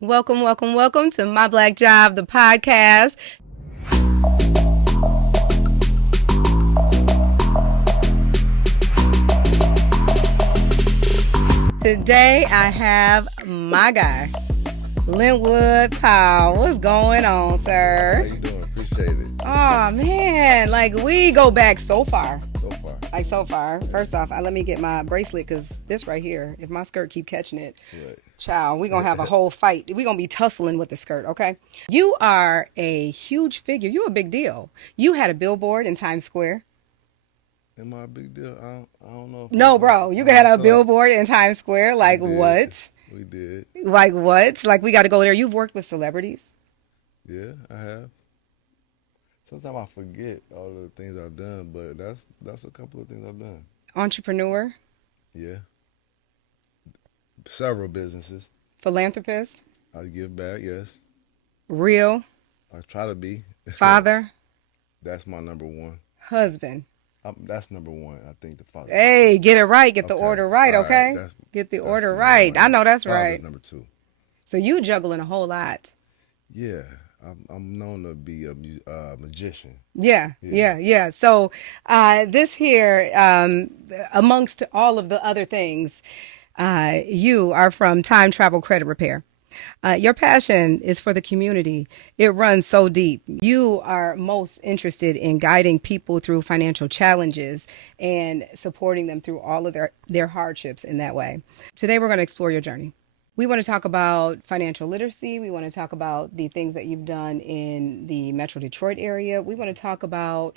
Welcome, welcome, welcome to My Black Job, the podcast. Today I have my guy, Lynwood Powell. What's going on, sir? How you doing? Appreciate it. Oh man, like we go back so far. So far. First off, let me get my bracelet because this right here, if my skirt keep catching it, Right. child, we're going to have a whole fight. We're going to be tussling with the skirt, okay? You are a huge figure. You're a big deal. You had a billboard in Times Square. Am I a big deal? I don't know. No, bro, you had a billboard in Times Square. Like what? We did. Like what? Like we got to go there. You've worked with celebrities. Yeah, I have. Sometimes I forget all the things I've done, but that's a couple of things I've done. Entrepreneur, Yeah. Several businesses. philanthropist, I give back, yes. real, I try to be. father, That's my number one. husband. That's number one. I think the father. Hey, get it right. Get the Okay. order right, All okay? right. Get the That's order the right. number one. I know that's Father's right. number two. So you juggling a whole lot. Yeah. I'm known to be a magician. Yeah. So this here, amongst all of the other things, you are from Time Travel Credit Repair. Your passion is for the community. It runs so deep. You are most interested in guiding people through financial challenges and supporting them through all of their hardships in that way. Today, we're going to explore your journey. We want to talk about financial literacy. We want to talk about the things that you've done in the Metro Detroit area. We want to talk about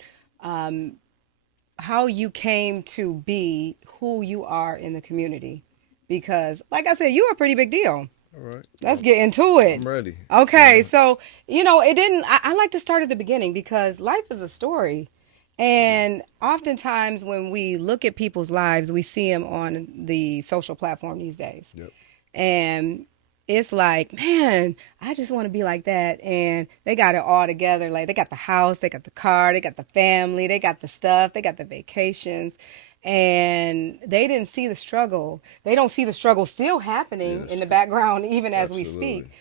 how you came to be who you are in the community. Because, like I said, you're a pretty big deal. All right. Let's get into it. I'm ready. Okay, Yeah. so, it didn't, I like to start at the beginning because life is a story. And oftentimes when we look at people's lives, we see them on the social platform these days. Yep. And it's like, man, I just want to be like that. And they got it all together. Like they got the house, they got the car, they got the family, they got the stuff, they got the vacations. And they didn't see the struggle. They don't see the struggle still happening Yes. in the background, even as we Absolutely. speak.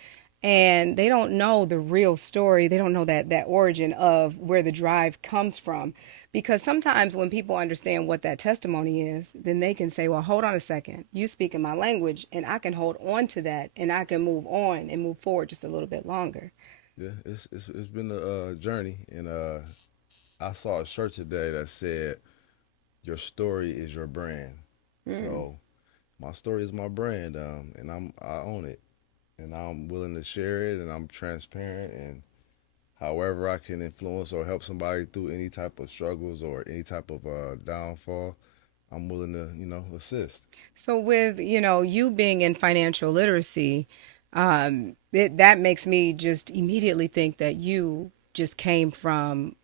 And they don't know the real story. They don't know that origin of where the drive comes from. Because sometimes when people understand what that testimony is, then they can say, well, hold on a second. You speak in my language, and I can hold on to that, and I can move on and move forward just a little bit longer. Yeah, it's been a journey, and I saw a shirt today that said, "Your story is your brand." So my story is my brand, and I own it, and I'm willing to share it, and I'm transparent, and however I can influence or help somebody through any type of struggles or any type of downfall, I'm willing to assist. So with, you being in financial literacy, that makes me just immediately think that you just came from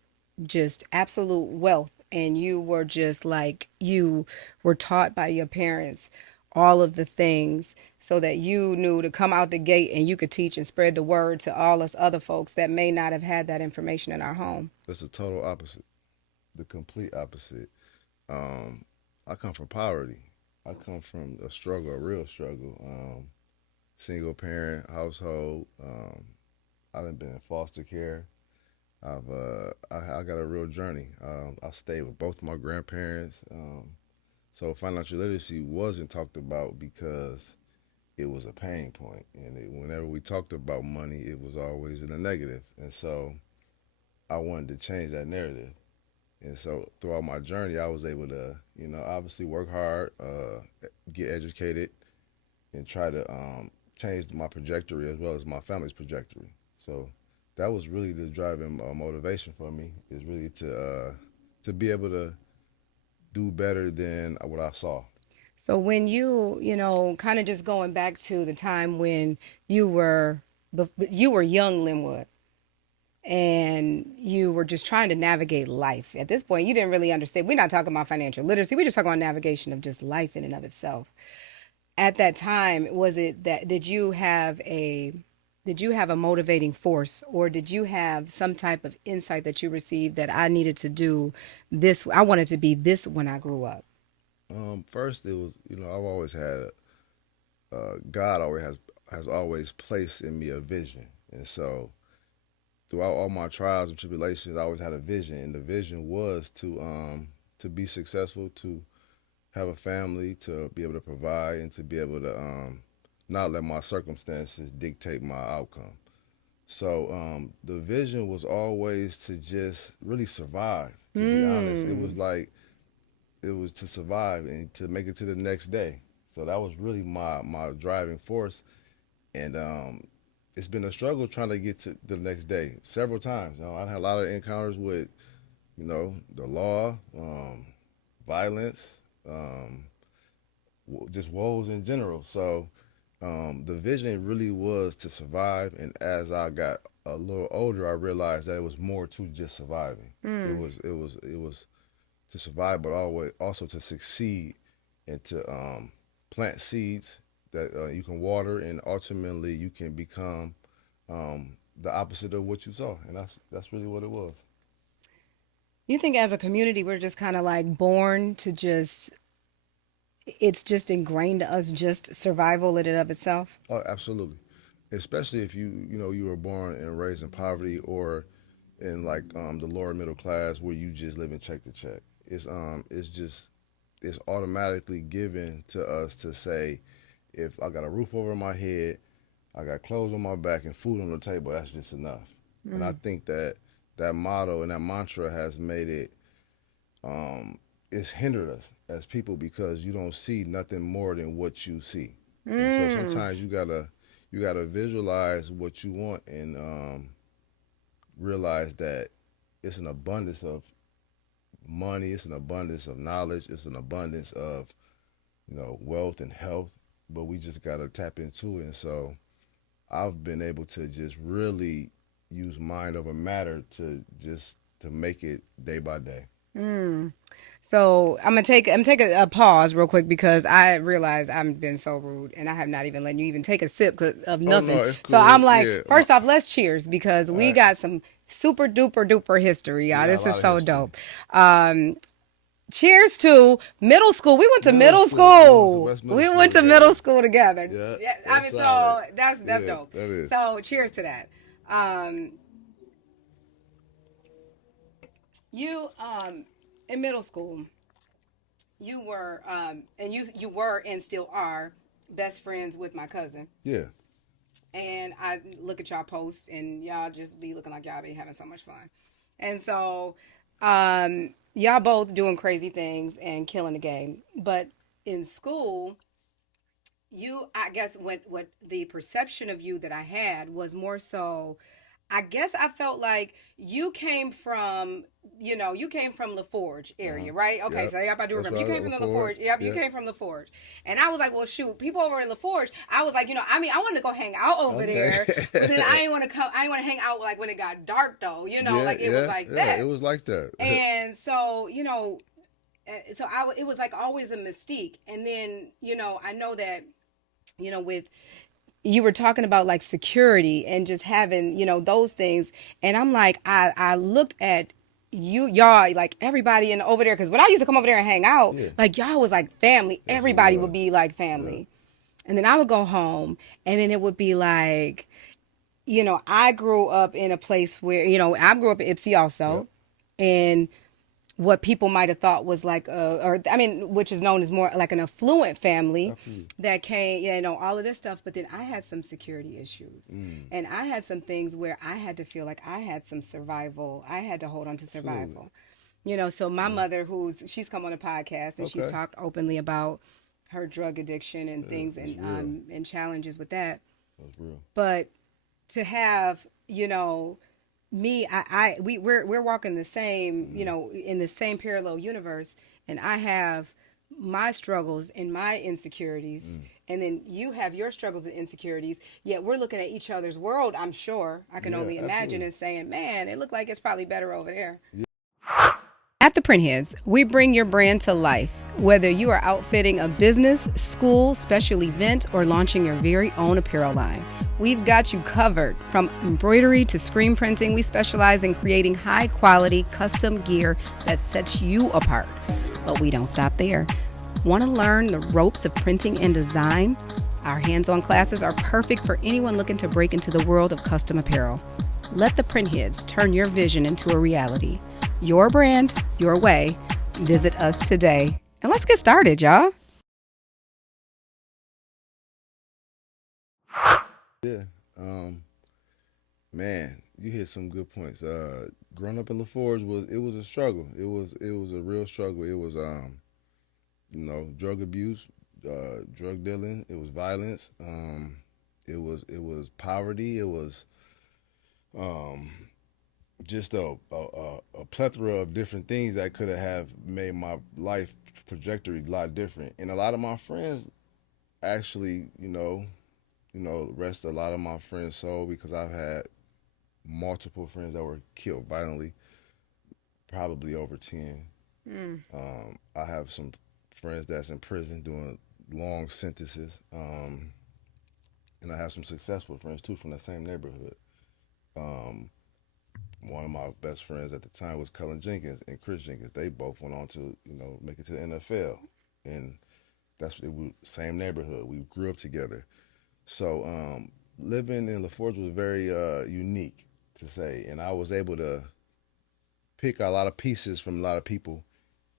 just absolute wealth and you were just like you were taught by your parents all of the things so that you knew to come out the gate and you could teach and spread the word to all us other folks that may not have had that information in our home. It's the total opposite, the complete opposite. Um, I come from poverty. I come from a struggle, a real struggle. Single parent household. I done been in foster care. I got a real journey. I stayed with both my grandparents. So financial literacy wasn't talked about because it was a pain point, and whenever we talked about money, it was always in the negative. And so I wanted to change that narrative. And so throughout my journey, I was able to, obviously work hard, get educated, and try to change my trajectory as well as my family's trajectory. So that was really the driving motivation for me is really to be able to do better than what I saw. So when kind of just going back to the time when you were young Linwood and you were just trying to navigate life. At this point, you didn't really understand. We're not talking about financial literacy. We're just talking about navigation of just life in and of itself. At that time, was it that did you have a motivating force, or did you have some type of insight that you received that I needed to do this? I wanted to be this when I grew up. First, it was I've always had God has always placed in me a vision. And so throughout all my trials and tribulations, I always had a vision, and the vision was to be successful, to have a family, to be able to provide, and to be able to not let my circumstances dictate my outcome. So the vision was always to just really survive. To be honest, it was like it was to survive and to make it to the next day. So that was really my driving force, and it's been a struggle trying to get to the next day several times. You know, I had a lot of encounters with the law, violence, um, just woes in general. So the vision really was to survive, and as I got a little older, I realized that it was more to just surviving. It was to survive, but always also to succeed and to plant seeds that you can water, and ultimately you can become the opposite of what you saw, and that's really what it was. You think as a community, we're just kind of like born to just, it's just ingrained to us, just survival in and of itself? Oh, absolutely. Especially if you were born and raised in poverty or in like the lower middle class where you just live in check to check. It's just it's automatically given to us to say, if I got a roof over my head, I got clothes on my back and food on the table, that's just enough. And I think that that motto and that mantra has made it it's hindered us as people because you don't see nothing more than what you see. And so sometimes you gotta visualize what you want and realize that it's an abundance of money, it's an abundance of knowledge, it's an abundance of wealth and health, but we just gotta tap into it. And so I've been able to just really use mind over matter to make it day by day. So I'm gonna take a pause real quick because I realize I've been so rude and I have not even letting you even take a sip of Oh nothing. no, it's So cool. I'm like, Yeah, first off, let's cheers because all we right. got some super duper duper history, We y'all. got a This is lot of so history. dope. Um, Cheers to middle school. We went to Middle middle school. We went to school. West Middle We School went to middle together. school together. Yeah, Yeah, I that's mean, solid. so that's Yeah, dope. that is. So cheers to that. Um, you in middle school, you were and you were and still are best friends with my cousin. Yeah. And I look at y'all posts and y'all just be looking like y'all be having so much fun. And so y'all both doing crazy things and killing the game. But in school, you I guess what the perception of you that I had was more so, I guess I felt like you came from, you came from LaForge Uh huh. area, right? Okay, Yep. so yep, I do That's remember. You right. came Look from the forward. LaForge. Yep, you Yep. came from LaForge. And I was like, well, shoot, people over in LaForge, I was like, I mean, I wanted to go hang out over Okay. there, but then I didn't want to come, I didn't want to hang out like when it got dark though, Yeah, like it was yeah, like yeah. It that. was like that. And so, so it was like always a mystique. And then, I know that, with you were talking about like security and just having, those things. And I'm like, I looked at y'all, like everybody in over there. Cause when I used to come over there and hang out, Yeah. like y'all was like family. Yes, it Everybody would was. be like Yeah. family. And then I would go home and then it would be like, I grew up in a place where, I grew up in Ipsy Yep. also. And what people might have thought was like or I mean, which is known as more like an affluent family Absolutely. that came, all of this stuff. But then I had some security issues, and I had some things where I had to feel like I had some survival. I had to hold on to Absolutely. survival. So my mother, she's come on a podcast and she's Okay. talked openly about her drug addiction and Yeah, things it's real. and challenges with that. That's real. But to have, me, we're walking the same, in the same parallel universe, and I have my struggles and my insecurities, and then you have your struggles and insecurities. Yet we're looking at each other's world. I'm sure I can Yeah, only imagine absolutely. and saying, "Man, it looked like it's probably better over there." At the Printheads, we bring your brand to life. Whether you are outfitting a business, school, special event, or launching your very own apparel line, we've got you covered. From embroidery to screen printing, we specialize in creating high-quality, custom gear that sets you apart. But we don't stop there. Want to learn the ropes of printing and design? Our hands-on classes are perfect for anyone looking to break into the world of custom apparel. Let the printheads turn your vision into a reality. Your brand, your way. Visit us today. And let's get started, y'all. Yeah. Um, Man, you hit some good points. Growing up in LaForge was a struggle. It was a real struggle. It was drug abuse, drug dealing. It was violence. It was poverty. It was um just a plethora of different things that could have made my life trajectory a lot different. And a lot of my friends actually, rest a lot of my friends' soul because I've had multiple friends that were killed violently, probably over 10. I have some friends that's in prison doing long sentences, and I have some successful friends too from the same neighborhood. Um, One of my best friends at the time was Cullen Jenkins and Chris Jenkins. They both went on to, make it to the NFL, and it was same neighborhood. We grew up together. So living in LaForge was very unique to say, and I was able to pick a lot of pieces from a lot of people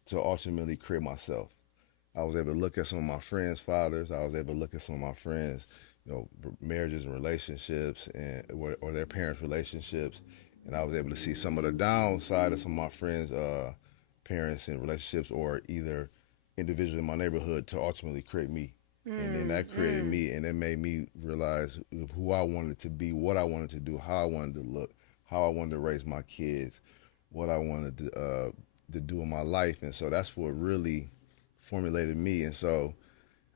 to ultimately create myself. I was able to look at some of my friends' fathers. I was able to look at some of my friends, marriages and relationships, and or their parents' relationships, and I was able to see some of the downside of some of my friends' parents and relationships, or either individuals in my neighborhood to ultimately create me. And then that created me, and it made me realize who I wanted to be, what I wanted to do, how I wanted to look, how I wanted to raise my kids, what I wanted to do in my life, and so that's what really formulated me. And so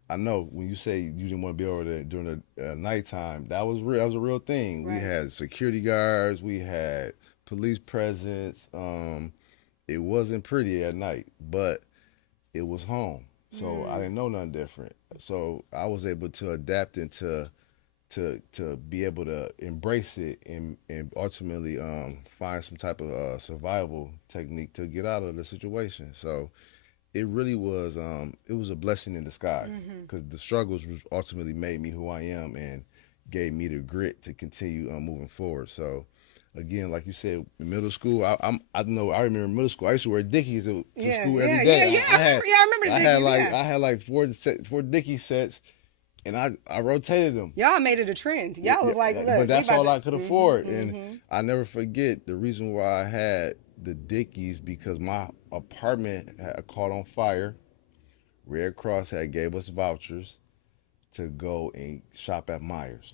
I know when you say you didn't want to be over there during the nighttime, that was real. That was a real thing. We Right. had security guards, we had police presence. It wasn't pretty at night, but it was home. So I didn't know nothing different. So I was able to adapt and to be able to embrace it and ultimately find some type of survival technique to get out of the situation. So it really was it was a blessing in disguise because the struggles ultimately made me who I am and gave me the grit to continue moving forward. So again, like you said, in middle school, I know I remember middle school. I used to wear Dickies to Yeah, school every yeah, yeah, day. yeah. I had I remember I the had Dickies. like Yeah. I had like four Dickie sets, and I rotated them. Y'all made it a trend. Yeah, Y'all was like, yeah, but look, we that's about all to. I could afford, and I never forget the reason why I had the Dickies because my apartment had caught on fire. Red Cross had gave us vouchers to go and shop at Myers,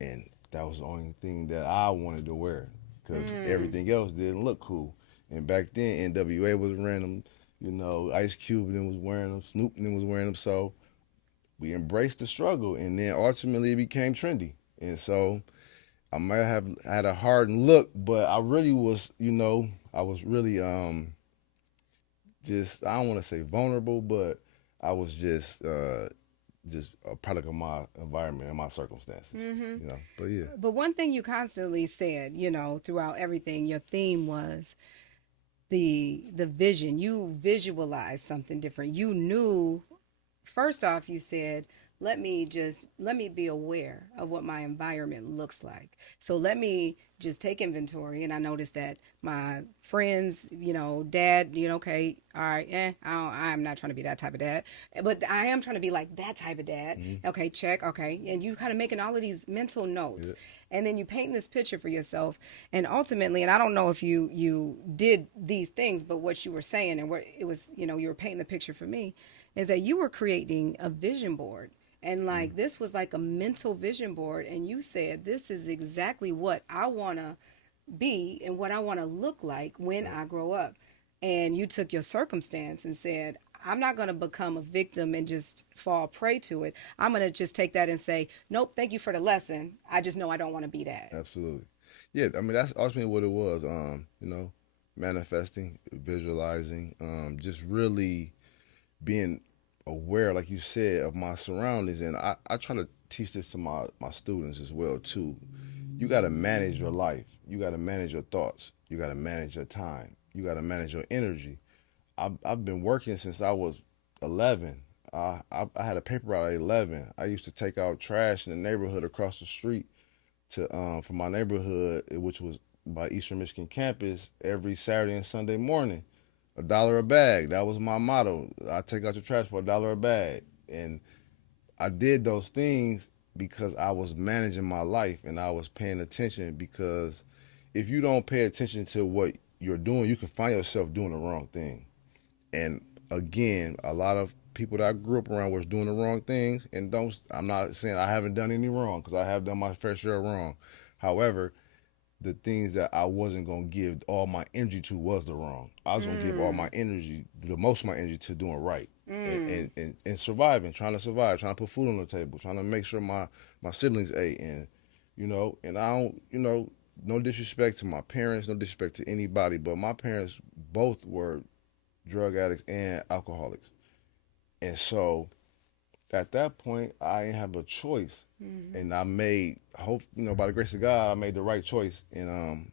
and that was the only thing that I wanted to wear because everything else didn't look cool. And back then, NWA was wearing them, Ice Cube then was wearing them, Snoop then was wearing them. So we embraced the struggle, and then ultimately it became trendy. And so I might have had a hardened look, but I really was, I was really just I don't want to say vulnerable, but I was just a product of my environment and my circumstances. But yeah, But one thing you constantly said, throughout everything, your theme was the vision. You visualized something different. You knew, first off, you said, let me be aware of what my environment looks like. So let me just take inventory. And I noticed that my friends, dad, okay, all right, I'm not trying to be that type of dad, but I am trying to be like that type of dad. mm-hmm. Okay, check. Okay. And you kind of making all of these mental notes, Yeah, and then you paint this picture for yourself. And ultimately, and I don't know if you did these things, but what you were saying and what it was, you were painting the picture for me is that you were creating a vision board. And mm-hmm. like this was like a mental vision board. And you said, this is exactly what I want to be and what I want to look like when Right. I grow up. And you took your circumstance and said, I'm not going to become a victim and just fall prey to it. I'm going to just take that and say, nope, thank you for the lesson. I just know I don't want to be that. Absolutely. Yeah, I mean that's ultimately what it was. Manifesting, visualizing, just really being aware, like you said, of my surroundings, and I try to teach this to my students as well too. You got to manage your life. You got to manage your thoughts. You got to manage your time. You got to manage your energy. I've been working since I was 11. I had a paper route at 11. I used to take out trash in the neighborhood across the street to from my neighborhood, which was by Eastern Michigan campus, every Saturday and Sunday morning. $1 a bag. That was my motto. I take out your trash for $1 a bag, and I did those things because I was managing my life and I was paying attention. Because if you don't pay attention to what you're doing, you can find yourself doing the wrong thing. And again, a lot of people that I grew up around was doing the wrong things. And don't, I'm not saying I haven't done any wrong, because I have done my fair share of wrong. However, the things that I wasn't gonna give all my energy to was the wrong. I was gonna give all my energy, the most of my energy, to doing right and surviving, trying to survive, trying to put food on the table, trying to make sure my siblings ate, and and I don't, no disrespect to my parents, no disrespect to anybody, but my parents both were drug addicts and alcoholics, and so at that point I didn't have a choice, and I made hope, by the grace of God, I made the right choice, and I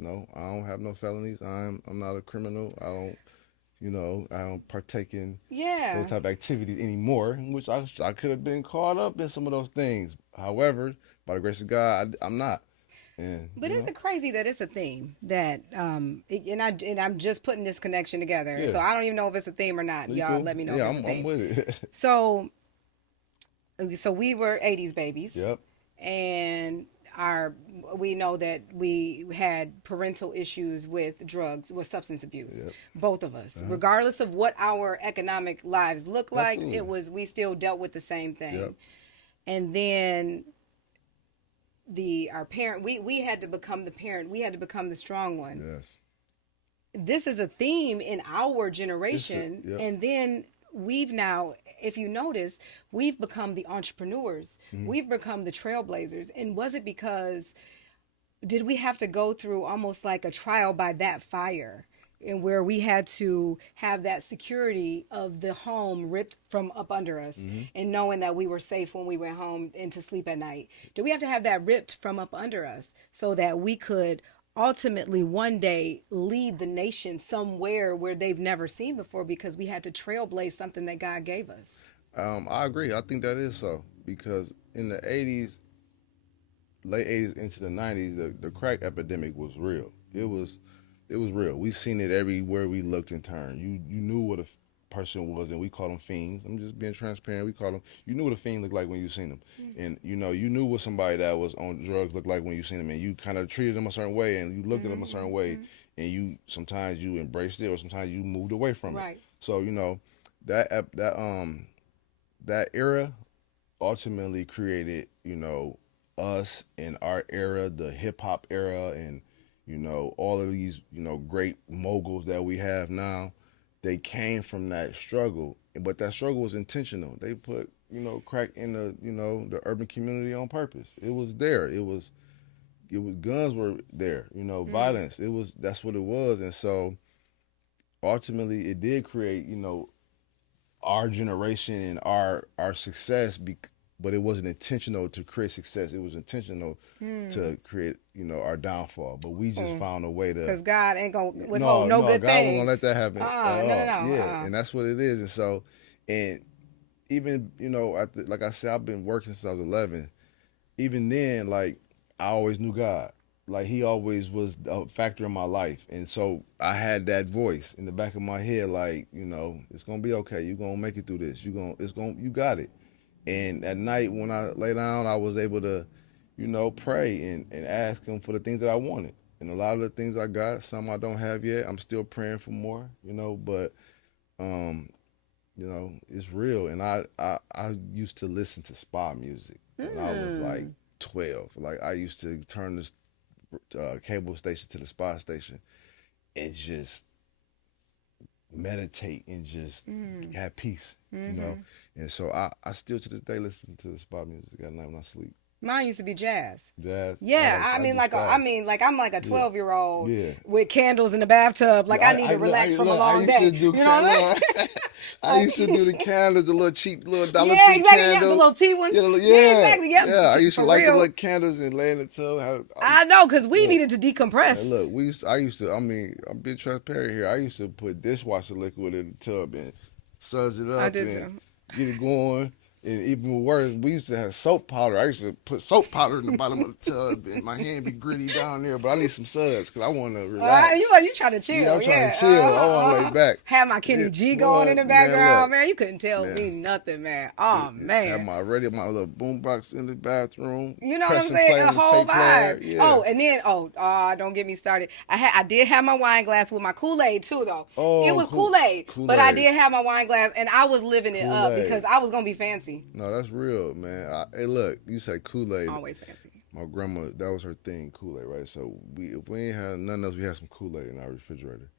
don't have no felonies. I'm not a criminal. I don't partake in those Yeah. type of activities anymore, which I could have been caught up in some of those things. However, by the grace of God, I'm not, and But is it crazy that it's a theme that and I'm just putting this connection together. yeah, So I don't even know if it's a theme or not. you Y'all cool? let me know if Yeah, it's a I'm theme. with it. So we were 80s babies, Yep. and our we know that we had parental issues with drugs, with substance abuse, Yep. both of us, regardless of what our economic lives look like. Absolutely. It was, we still dealt with the same Yep. thing. And then the our parent, we had to become the parent, we had to become the strong one. Yes. This is a theme in our generation. Yep. And then we've now, if you notice, we've become the entrepreneurs, we've become the trailblazers. And was it because, did we have to go through almost like a trial by that fire, and where we had to have that security of the home ripped from up under us, and knowing that we were safe when we went home and to sleep at night? Do we have to have that ripped from up under us so that we could ultimately one day lead the nation somewhere where they've never seen before, because we had to trailblaze something that God gave us? I agree. I think that is so, because in the '80s, late '80s into the '90s, the crack epidemic was real. It was real. We seen it everywhere we looked and turned. You knew what a person was, and we called them fiends. I'm just being transparent. We called them. You knew what a fiend looked like when you seen them, and you knew what somebody that was on drugs looked like when you seen them, and you kind of treated them a certain way, and you looked at them a certain way, and you sometimes you embraced it, or sometimes you moved away from it. Right. So that era ultimately created, us in our era, the hip hop era, and all of these, great moguls that we have now. They came from that struggle, but that struggle was intentional. They put, crack in the urban community on purpose. It was there. It was guns were there. Violence. That's what it was, and so ultimately it did create, our generation and our success, but it wasn't intentional to create success. It was intentional to create, our downfall. But we just found a way to. Because God ain't gonna No, withhold no no, good God wasn't thing. gonna let that happen at No, no, all. no. Yeah, and that's what it is. And so, and even like I said, I've been working since I was 11. Even then, like, I always knew God. Like, He always was a factor in my life, and so I had that voice in the back of my head, like, it's gonna be okay. You're gonna make it through this. You got it. And at night when I lay down, I was able to, pray and ask Him for the things that I wanted. And a lot of the things I got, some I don't have yet. I'm still praying for more, but um, it's real. And I used to listen to spa music when I was like 12. Like, I used to turn this cable station to the spa station and just meditate and just have peace, And so I still to this day listen to the spa music at night when I sleep. Mine used to be jazz. Jazz. Yeah, I I like mean, like I'm like a 12-year-old Yeah. with candles in the bathtub. Like, I need to relax from a long day. You know what I mean? I used to do the candles, the little cheap little Dollar Yeah, Tree exactly. Yeah, candles. the little tea ones. Yeah, Yeah, exactly. Yep. yeah. I used to For light the real. little candles and lay in the tub. I know, because we Look, needed to man, decompress. look, I mean, I'm being transparent here. I used to put dishwasher liquid in the tub and suds it I up did and too. get it going. And even worse, we used to have soap powder. I used to put soap powder in the bottom of the tub, and my hand be gritty down there. But I need some suds because I want to relax. You trying to Yeah, chill, I'm trying yeah. to chill. I want to lay back. Have my Kenny Yeah, G going boy, in the man, background, look, man. You couldn't tell me man. nothing, man. Oh Have man. my little boombox in the bathroom, You know what I'm pressing saying? play A on the whole tape player. vibe. Yeah. Oh, and then don't get me started. I did have my wine glass with my Kool-Aid too, though. It Oh, was Kool-Aid, Kool but I Aid, did have my wine glass, and I was living it Kool up because Aid. I was gonna be fancy. No, that's real, man. Hey, look, you say Kool Aid. Always fancy. My grandma, that was her thing, Kool Aid, right? So if we ain't had nothing else, we had some Kool Aid in our refrigerator.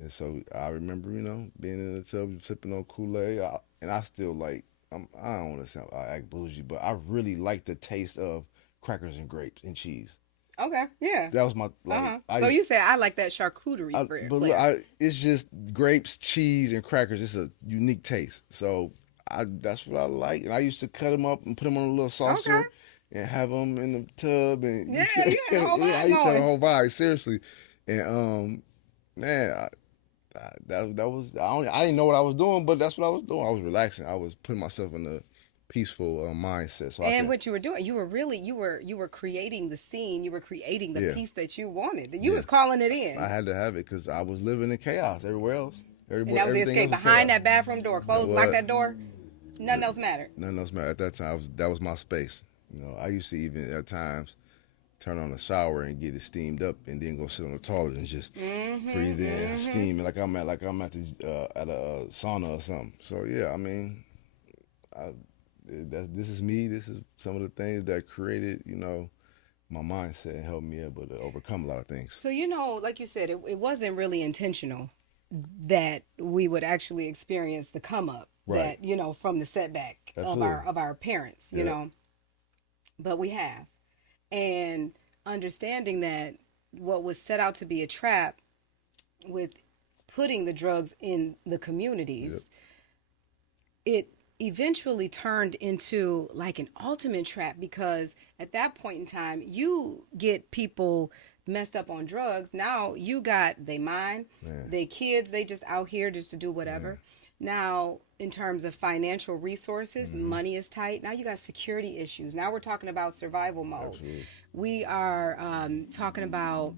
And so I remember, being in the tub sipping on Kool Aid, and I still like. I don't want to sound I act bougie, but I really like the taste of crackers and grapes and cheese. Okay, yeah. That was my So you said I like that charcuterie but look, flair. it's just grapes, cheese, and crackers. It's a unique taste. So that's what I like, and I used to cut them up and put them on a little Okay. saucer and have them in the tub, and Yeah, you had a whole yeah, I vibe used to have a going. whole vibe, seriously. And man, that was I didn't know what I was doing, but that's what I was doing. I was relaxing. I was putting myself in a peaceful mindset, so I And could, what you were doing, you were creating the scene, you were creating the yeah, piece that you wanted. You yeah. was calling it I in. had to have it because I was living in chaos everywhere else. And that was the Everything else escape was behind chaos. that bathroom door. That Close, lock was that door. Nothing else mattered. nothing else mattered at that time. That was my space. I used to even at times turn on the shower and get it steamed up, and then go sit on the toilet and just breathe in steam, like I'm at a sauna or something. So yeah, I mean, I, this is me. This is some of the things that created, my mindset and helped me able to overcome a lot of things. So, like you said, it wasn't really intentional that we would actually experience the come up Right. that, from the setback of Absolutely. our parents, Yeah. but we have. And understanding that what was set out to be a trap with putting the drugs in the Yep. communities, it eventually turned into like an ultimate trap because at that point in time you get people messed up on drugs. Now you got they mind, Man. they kids, they just out here just to do whatever. Now in terms of financial resources, money is tight. Now you got security issues. Now we're talking about survival mode. Absolutely. We are talking about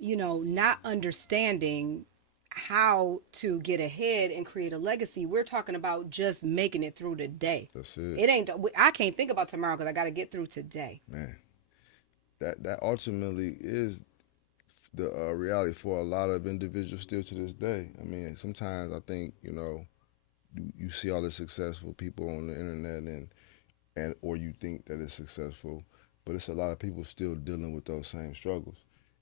not understanding how to get ahead and create a legacy. We're talking about just making it through the day. That's it. It ain't. I can't think about tomorrow because I got to get through today. Man, that ultimately is the reality for a lot of individuals still to this day. I mean, sometimes I think you see all the successful people on the internet and or you think that it's successful, but it's a lot of people still dealing with those same struggles.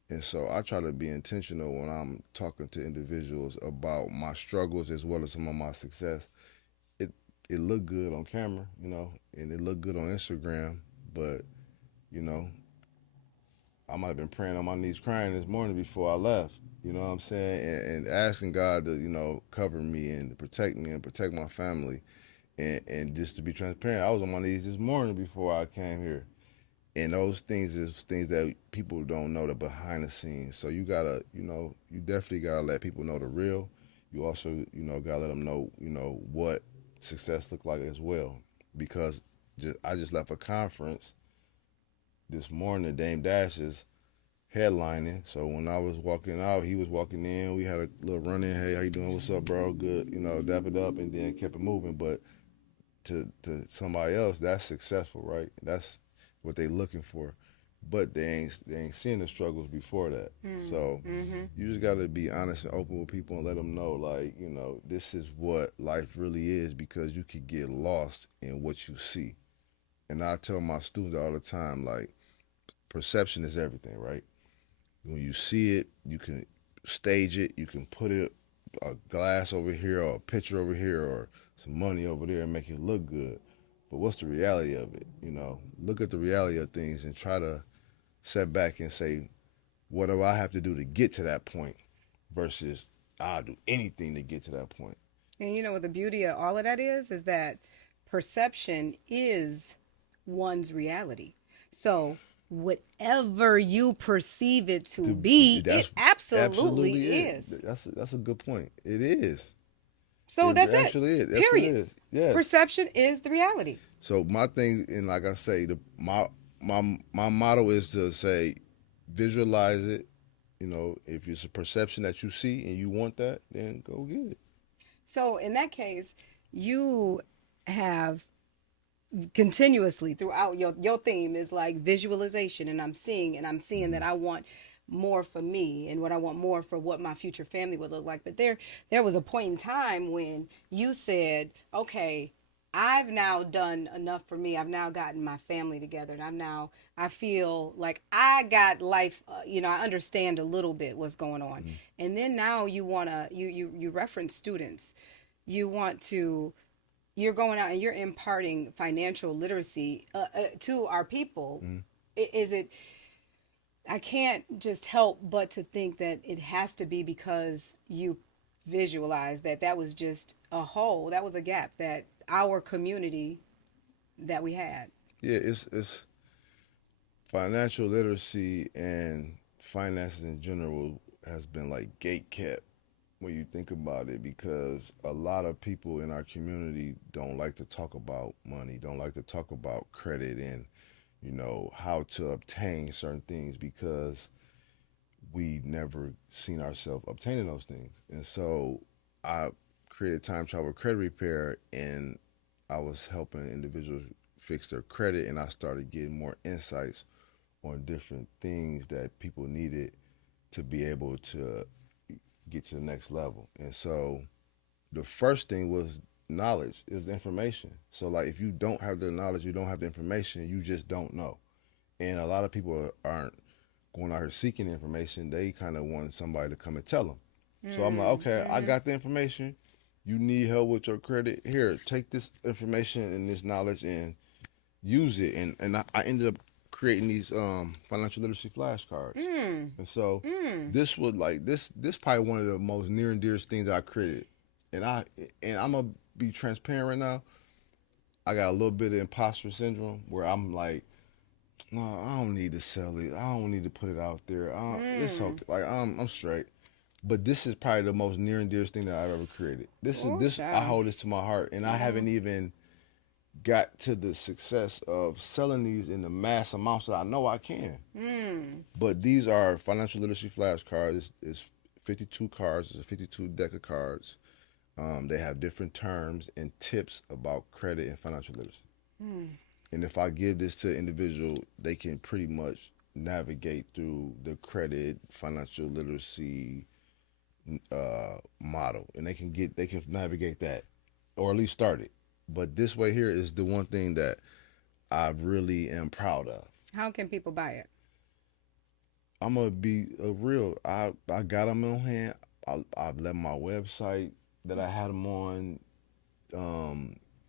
And so I try to be intentional when I'm talking to individuals about my struggles as well as some of my success. It it looked good on camera, and it looked good on Instagram, but you know, I might have been praying on my knees crying this morning before I left. You know what I'm saying? And asking God to, cover me and to protect me and protect my family. And just to be transparent, I was on my knees this morning before I came here. And those things is things that people don't know the behind the scenes. So you gotta, you definitely gotta let people know the real. You also, gotta let them know, what success look like as well. Because I just left a conference this morning. Dame Dash is headlining. So when I was walking out, he was walking in. We had a little run in. Hey, how you doing? What's up, bro? Good. Dap it up, and then kept it moving. But to somebody else, that's successful, right? That's what they looking for. But they ain't seeing the struggles before that. So you just got to be honest and open with people and let them know, like, this is what life really is, because you could get lost in what you see. And I tell my students all the time, like, perception is everything, right? When you see it, you can stage it, you can put it a glass over here or a picture over here or some money over there and make it look good. But what's the reality of it? Look at the reality of things and try to set back and say, what do I have to do to get to that point versus I'll do anything to get to that point. And what the beauty of all of that is that perception is one's reality. So whatever you perceive it to be, it absolutely is. That's a good point. It is. So It that's it. actually is. That's what it Period. is. Yes. Perception is the reality. So my thing, and like I say, my motto is to say, visualize it. You know, if it's a perception that you see and you want that, then go get it. So in that case, you have continuously throughout your theme is like visualization, and I'm seeing that I want more for me and what I want more for what my future family would look like. But there was a point in time when you said, okay, I've now done enough for me. I've now gotten my family together, and I feel like I got life. I understand a little bit what's going on, and then now you reference students. You want to you're going out and you're imparting financial literacy to our people. Is it? I can't just help but to think that it has to be because you visualize that was just a hole, that was a gap that our community that we had. Yeah, it's financial literacy and finances in general has been like gate kept when you think about it, because a lot of people in our community don't like to talk about money, don't like to talk about credit and how to obtain certain things, because we never seen ourselves obtaining those things. And so I created time travel credit repair, and I was helping individuals fix their credit, and I started getting more insights on different things that people needed to be able to get to the next level. And so the first thing was knowledge, is information. So like if you don't have the knowledge, you don't have the information, you just don't know. And a lot of people aren't going out here seeking information. They kind of want somebody to come and tell them. So I'm like, okay, I got the information. You need help with your credit. Here, take this information and this knowledge and use it. And I ended up creating these financial literacy flashcards. And so this was like this probably one of the most near and dearest things that I created. And I'm gonna be transparent right now. I got a little bit of imposter syndrome where I'm like, no, I don't need to sell it. I don't need to put it out there. It's okay. Like I'm straight. But this is probably the most near and dearest thing that I've ever created. I hold this to my heart, and I haven't even got to the success of selling these in the mass amounts that I know I can. But these are financial literacy flashcards. It's 52 cards. It's a 52 deck of cards. They have different terms and tips about credit and financial literacy. And if I give this to an individual, they can pretty much navigate through the credit, financial literacy model, and they can navigate that, or at least start it. But this way here is the one thing that I really am proud of. How can people buy it? I'm gonna be a real. I got them on hand. I let my website that I had them on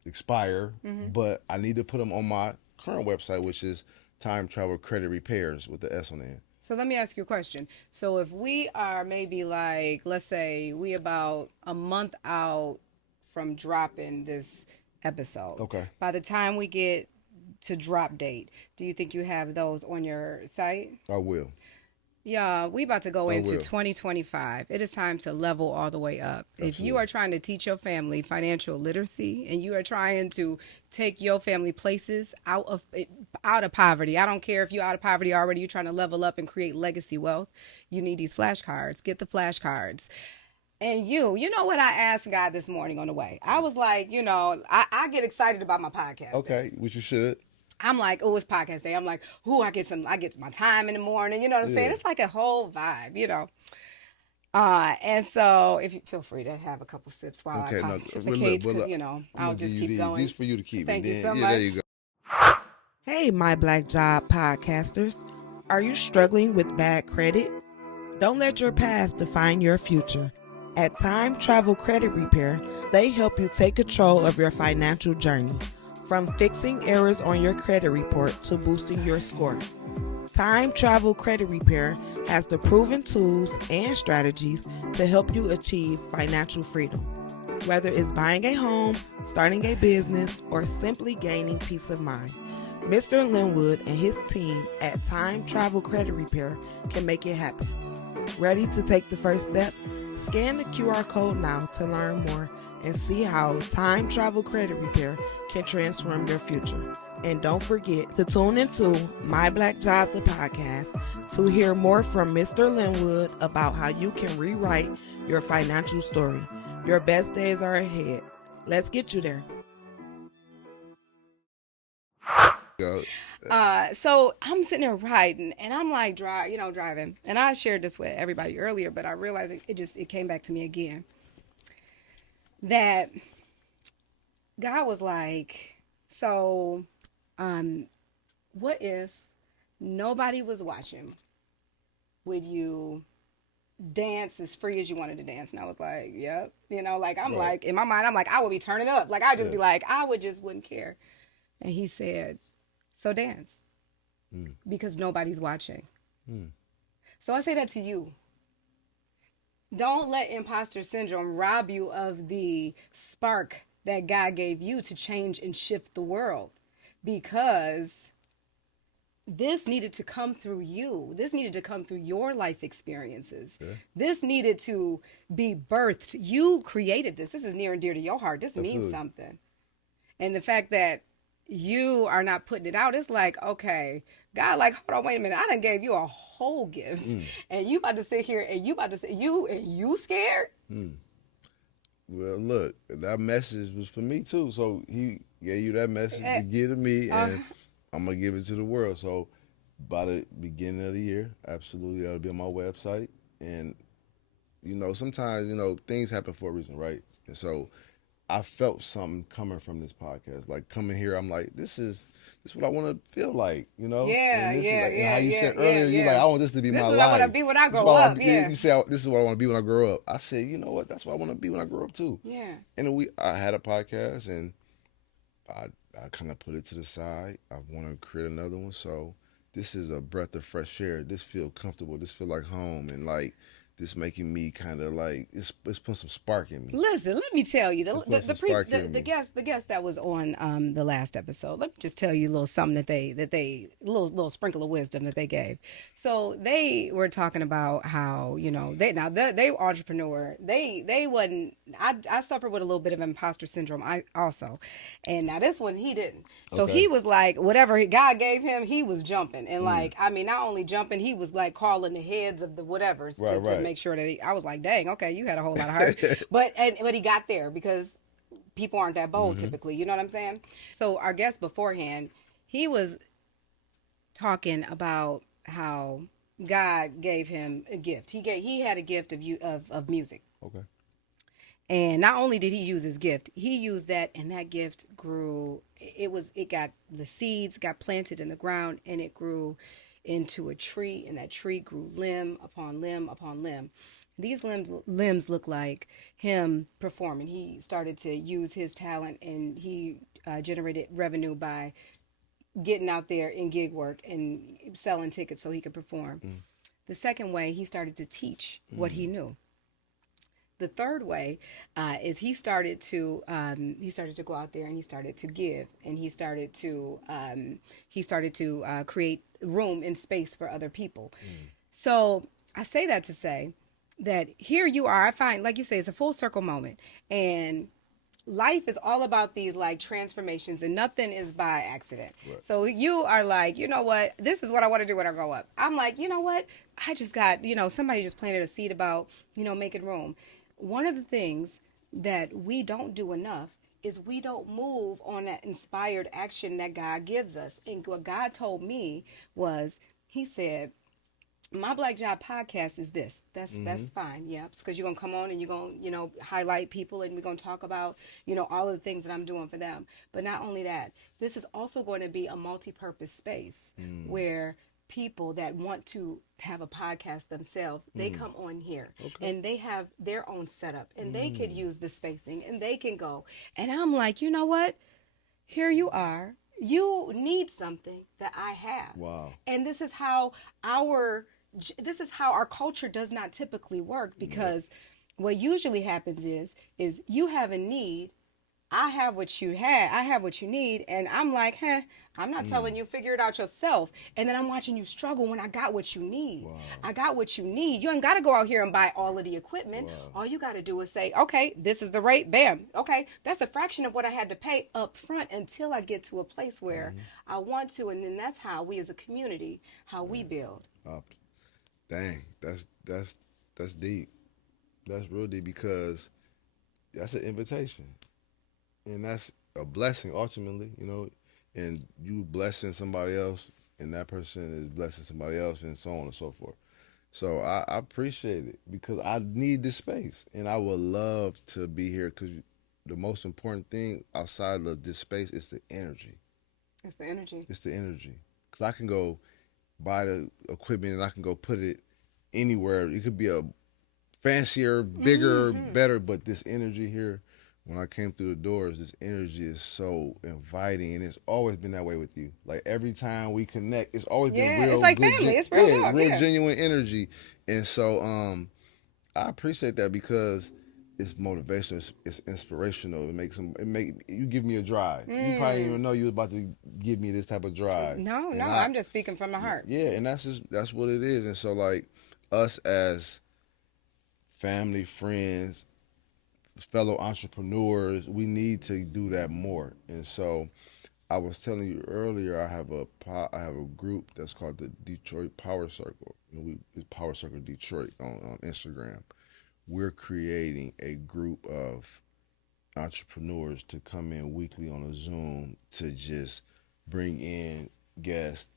expire, but I need to put them on my current website, which is Time Travel Credit Repairs with the S on the end. So let me ask you a question. So if we are maybe like, let's say we about a month out from dropping this episode. Okay. By the time we get to drop date, do you think you have those on your site? I will. Yeah, we about to go into 2025. It is time to level all the way up. Absolutely. If you are trying to teach your family financial literacy and you are trying to take your family places out of poverty, I don't care if you're out of poverty already, you're trying to level up and create legacy wealth, you need these flashcards. Get the flashcards. And you know what I asked God this morning on the way? I was like, I get excited about my podcast. Okay, which you should. I'm like, oh, it's podcast day. I'm like, I get my time in the morning. You know what I'm saying? It's like a whole vibe, And so if you feel free to have a couple sips while I pontificate, because, I'll just keep going. These for you to keep. Thank you so much. There you go. Hey, my Black Job podcasters. Are you struggling with bad credit? Don't let your past define your future. At Time Travel Credit Repair, they help you take control of your financial journey. From fixing errors on your credit report to boosting your score. Time Travel Credit Repair has the proven tools and strategies to help you achieve financial freedom. Whether it's buying a home, starting a business, or simply gaining peace of mind, Mr. Lynwood and his team at Time Travel Credit Repair can make it happen. Ready to take the first step? Scan the QR code now to learn more and see how time travel credit repair can transform your future. And don't forget to tune into My Black Job, the podcast, to hear more from Mr. Lynwood about how you can rewrite your financial story. Your best days are ahead. Let's get you there. So I'm sitting there riding, and I'm like driving, and I shared this with everybody earlier, but I realized it came back to me again that God was like, so, what if nobody was watching? Would you dance as free as you wanted to dance? And I was like, yep. Like I'm like, in my mind, I'm like, I would be turning up. Like I'd just be like, wouldn't care. And he said, so dance. Because nobody's watching. So I say that to you. Don't let imposter syndrome rob you of the spark that God gave you to change and shift the world, because this needed to come through you. This needed to come through your life experiences. Yeah. This needed to be birthed. You created this. This is near and dear to your heart. This means something. And the fact that you are not putting it out, it's like, okay, God, like, hold on, wait a minute. I done gave you a whole gift. And you about to sit here and you scared? Well, look, that message was for me too. So he gave you that message to give to me, and I'm going to give it to the world. So by the beginning of the year, absolutely, that'll be on my website. And, sometimes, things happen for a reason, right? And so I felt something coming from this podcast. Like coming here, I'm like, this is what I want to feel like, Yeah, and yeah, how you said earlier, you like, I want this to be my life. This is what I want to be when I grow up. You said, this is what I want to be when I grow up. I said, you know what? That's what I want to be when I grow up too. Yeah. And I had a podcast, and I kind of put it to the side. I want to create another one. So this is a breath of fresh air. This feel comfortable. This feel like home, and like this making me kind of like it's put some spark in me. Listen, let me tell you, the guest that was on the last episode. Let me just tell you a little something that they little sprinkle of wisdom that they gave. So they were talking about how they were entrepreneur. They wasn't. I suffered with a little bit of imposter syndrome. I also, and now this one he didn't. So he was like whatever God gave him, he was jumping, and not only jumping, he was like calling the heads of the whatevers to make sure that I was like, dang, okay, you had a whole lot of heart. but he got there because people aren't that bold typically. You know what I'm saying? So our guest beforehand, he was talking about how God gave him a gift. He had a gift of music. Okay. And not only did he use his gift, he used that, and that gift grew. The seeds got planted in the ground, and it grew into a tree, and that tree grew limb upon limb upon limb. These limbs look like him performing. He started to use his talent, and he generated revenue by getting out there in gig work and selling tickets so he could perform. The second way, he started to teach what he knew. The third way is he started to go out there, and he started to give, and he started to create room and space for other people. So I say that to say that here you are. I find, like you say, it's a full circle moment, and life is all about these like transformations, and nothing is by accident. Right. So you are like, you know what? This is what I want to do when I grow up. I'm like, you know what? I just got, somebody just planted a seed about, making room. One of the things that we don't do enough is we don't move on that inspired action that God gives us. And what God told me was, he said, my Black Job podcast is this. That's fine. Yeah. Because you're going to come on and you're going to, highlight people, and we're going to talk about, all of the things that I'm doing for them. But not only that, this is also going to be a multi-purpose space where people that want to have a podcast themselves, they come on here and they have their own setup, and they could use the spacing, and they can go. And I'm like, you know what? Here you are. You need something that I have. Wow. And this is how our culture does not typically work, because what usually happens is you have a need, I have what you had. I have what you need. And I'm like, I'm not telling you, figure it out yourself. And then I'm watching you struggle when I got what you need. Wow. I got what you need. You ain't got to go out here and buy all of the equipment. Wow. All you got to do is say, okay, this is the rate. Bam. Okay, that's a fraction of what I had to pay up front until I get to a place where I want to. And then that's how we as a community, how we build. Dang, that's deep. That's real deep because that's an invitation, and that's a blessing ultimately. And you blessing somebody else, and that person is blessing somebody else, and so on and so forth. So I appreciate it because I need this space, and I would love to be here because the most important thing outside of this space is the energy. It's the energy. It's the energy because I can go buy the equipment and I can go put it anywhere. It could be a fancier, bigger, better, but this energy here, when I came through the doors, this energy is so inviting, and it's always been that way with you. Like every time we connect, it's always been real. It's like good, family. It's real talk. real genuine energy, and so I appreciate that because it's motivational, it's inspirational. You give me a drive. You probably didn't even know you was about to give me this type of drive. No, I'm just speaking from my heart. Yeah, and that's what it is. And so like us as family, friends, fellow entrepreneurs, we need to do that more. And so I was telling you earlier, I have a group that's called the Detroit Power Circle. It's Power Circle Detroit on Instagram. We're creating a group of entrepreneurs to come in weekly on a Zoom to just bring in guests,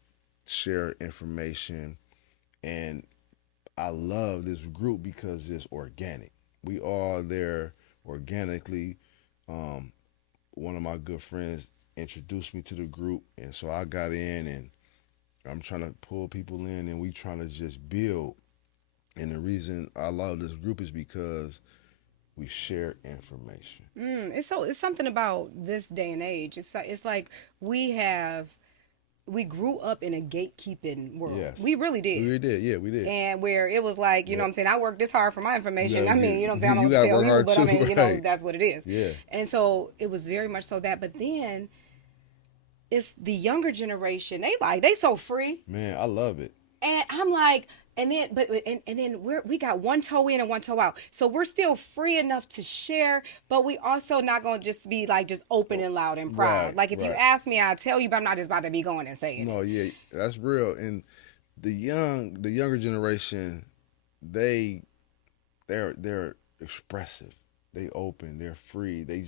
share information, and I love this group because it's organic. We all there organically. One of my good friends introduced me to the group, and so I got in, and I'm trying to pull people in, and we trying to just build. And the reason I love this group is because we share information. It's something about this day and age. It's like we grew up in a gatekeeping world. Yes. We really did. We did, yeah, we did. And where it was like, you know what I'm saying, I worked this hard for my information. Yeah, I mean, you know what I'm saying, I you don't gotta tell work you, hard but too, I mean, you know, right. that's what it is. Yeah. And so it was very much so that. But then it's the younger generation. They so free. Man, I love it. And I'm like, and then we got one toe in and one toe out. So we're still free enough to share, but we also not gonna just be like just open and loud and proud. Right, like if you right. ask me, I'll tell you, but I'm not just about to be going and saying it. No, yeah, that's real. And the younger generation, they're expressive. They open. They're free. They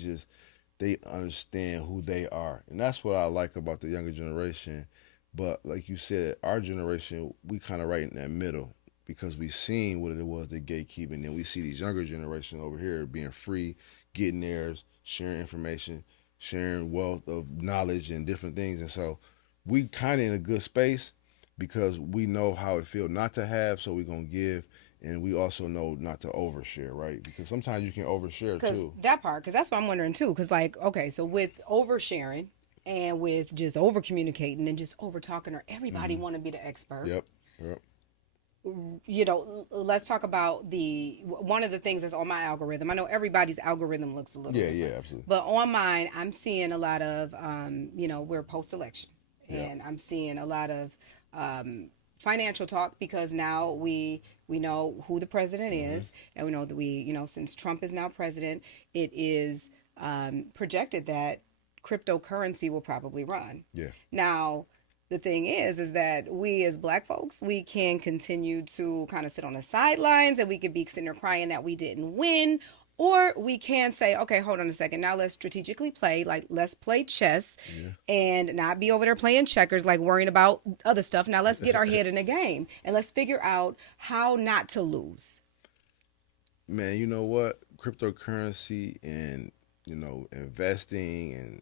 understand who they are, and that's what I like about the younger generation. But like you said, our generation, we kind of right in that middle because we seen what it was, the gatekeeping, and then we see these younger generation over here being free, getting theirs, sharing information, sharing wealth of knowledge and different things. And so we kind of in a good space because we know how it feels not to have, so we're going to give. And we also know not to overshare, right? Because sometimes you can overshare too. Because that's what I'm wondering too. Because like, okay, so with oversharing and with just over communicating and just over talking, or everybody want to be the expert. Yep. You know, let's talk about one of the things that's on my algorithm. I know everybody's algorithm looks a little different. Yeah, absolutely. But on mine, I'm seeing a lot of, we're post-election, and Yeah. I'm seeing a lot of financial talk because now we know who the president is, and we know that since Trump is now president, it is projected that cryptocurrency will probably run. Yeah. Now, the thing is that we as Black folks, we can continue to kind of sit on the sidelines and we could be sitting there crying that we didn't win. Or we can say, okay, hold on a second. Now let's strategically play. Like, let's play chess and not be over there playing checkers, like worrying about other stuff. Now let's get our head in the game and let's figure out how not to lose. Man, you know what? Cryptocurrency and, investing and,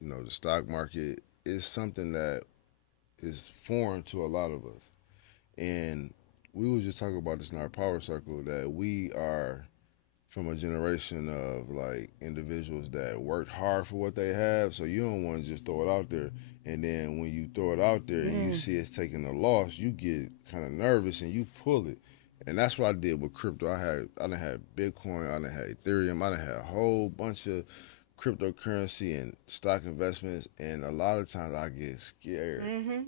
the stock market is something that is foreign to a lot of us. And we were just talking about this in our power circle that we are from a generation of like individuals that worked hard for what they have. So you don't want to just throw it out there. And then when you throw it out there and you see it's taking a loss, you get kind of nervous and you pull it. And that's what I did with crypto. I done had Bitcoin, I done had Ethereum, I done had a whole bunch of cryptocurrency and stock investments, and a lot of times I get scared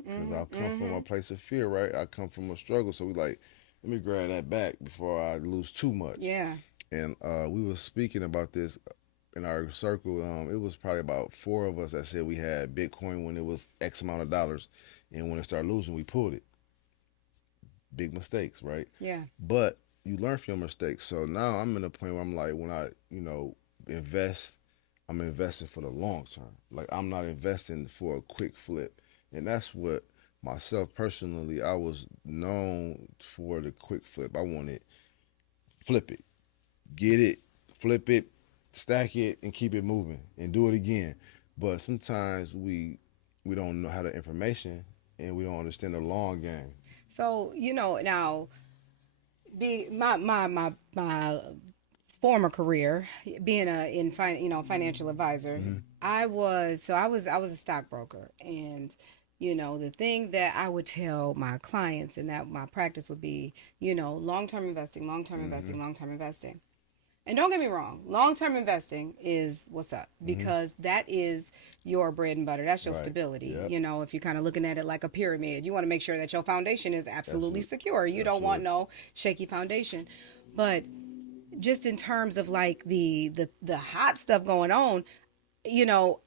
because I come from a place of fear, right? I come from a struggle, so we like, let me grab that back before I lose too much. Yeah. And we were speaking about this in our circle. It was probably about four of us that said we had Bitcoin when it was X amount of dollars, and when it started losing, we pulled it. Big mistakes, right? Yeah. But you learn from your mistakes. So now I'm in a point where I'm like, when I, invest, I'm investing for the long term. Like I'm not investing for a quick flip. And that's what myself personally, I was known for the quick flip. I wanted flip it, get it, flip it, stack it, and keep it moving and do it again. But sometimes we don't know how the information and we don't understand the long game. So, now be my former career being financial advisor, I was a stockbroker, and the thing that I would tell my clients and that my practice would be, long-term investing, long-term investing, long-term investing. And don't get me wrong, long-term investing is what's up, because that is your bread and butter. That's your Right. stability. Yep. If you're kind of looking at it like a pyramid, you want to make sure that your foundation is absolutely secure. You don't want no shaky foundation. But just in terms of like the hot stuff going on,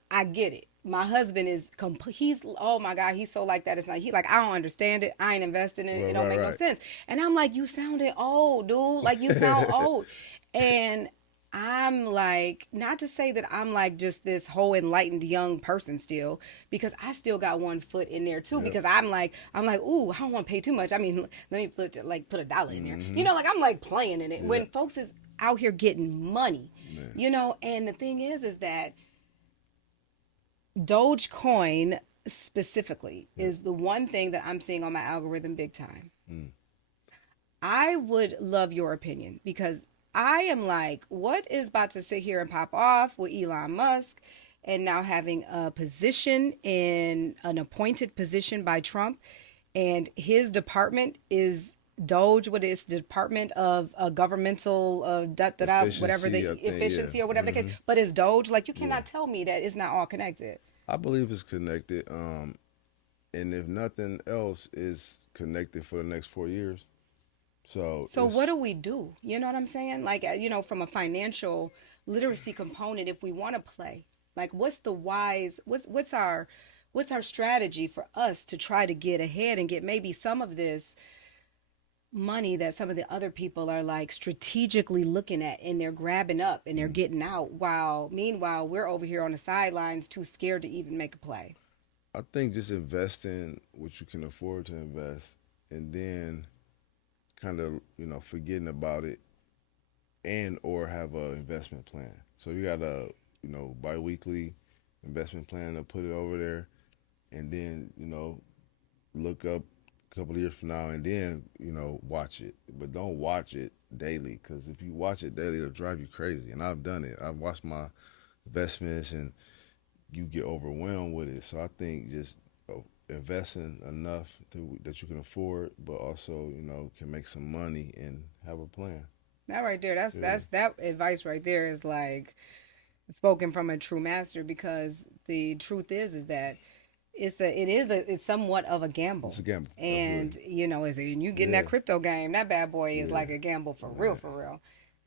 I get it. My husband is he's, oh my God, he's so like that. It's not, he like, I don't understand it. I ain't investing in it. Right, It don't right, make no right. sense. And I'm like, you sounded old, dude. Like you sound old. And I'm like, not to say that I'm like just this whole enlightened young person still, because I still got one foot in there too. Yep. Because I'm like, ooh, I don't want to pay too much. I mean, let me put a dollar in there. Mm-hmm. Like I'm like playing in it Yeah. when folks is out here getting money. Man. And the thing is that Dogecoin specifically is the one thing that I'm seeing on my algorithm big time. I would love your opinion, because I am like, what is about to sit here and pop off with Elon Musk and now having a position in an appointed position by Trump, and his department is Doge, what is the Department of Governmental whatever the Efficiency, I think, efficiency yeah. or whatever the case, but it's Doge. Like you cannot tell me that it's not all connected. I believe it's connected. And if nothing else, is connected for the next 4 years. So what do we do? You know what I'm saying? Like, from a financial literacy component, if we want to play, like, what's our strategy for us to try to get ahead and get maybe some of this money that some of the other people are like strategically looking at, and they're grabbing up and they're getting out, while meanwhile we're over here on the sidelines too scared to even make a play. I think just investing what you can afford to invest, and then kind of forgetting about it, and or have a investment plan. So you got a biweekly investment plan to put it over there, and then look up a couple of years from now, and then watch it. But don't watch it daily, because if you watch it daily, it'll drive you crazy. And I've done it. I've watched my investments, and you get overwhelmed with it. So I think just investing enough that you can afford, but also can make some money and have a plan. That right there, that's that advice right there is like spoken from a true master, because the truth is that it's somewhat of a gamble. It's a gamble. And and you get in that crypto game, that bad boy is like a gamble for real.